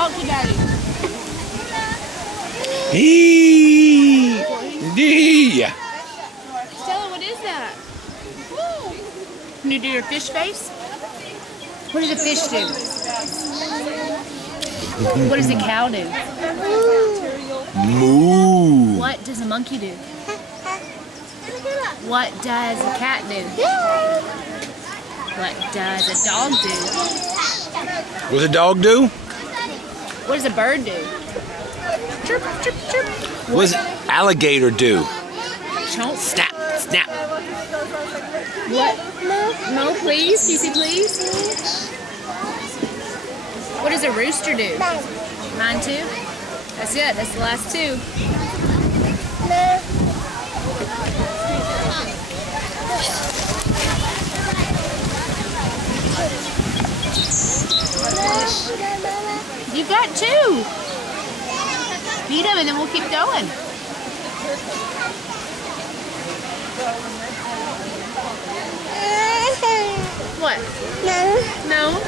Talk to Daddy. Yeah. Stella, what is that? Can you do your fish face? What does a fish do? What does a cow do? Moo. What does a monkey do? What does a cat do? What does a dog do? What does a dog do? What does a bird do? Chirp, chirp, chirp. What does an alligator do? Chomp. Snap, snap. What? No, please. Do you see please? What does a rooster do? Mine too? That's it. That's the last two. You've got two. Feed them and then we'll keep going. What? No.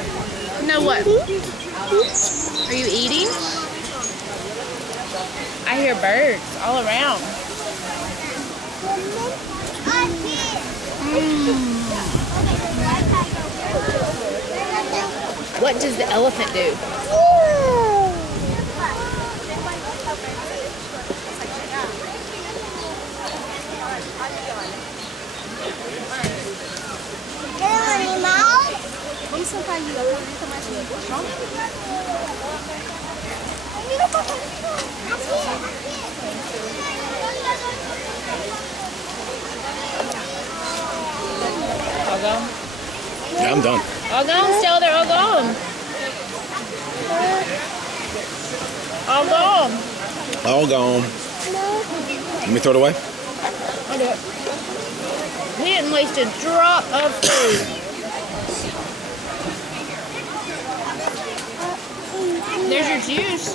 No what? Are you eating? I hear birds all around. What does the elephant do? Isso caiu, eu nunca mais vi o chão. All gone? Yeah, I'm done. All gone, Stella, they're all gone. All gone. All gone. Let me throw it away. I'll do it. We didn't waste a drop of food. There's your juice.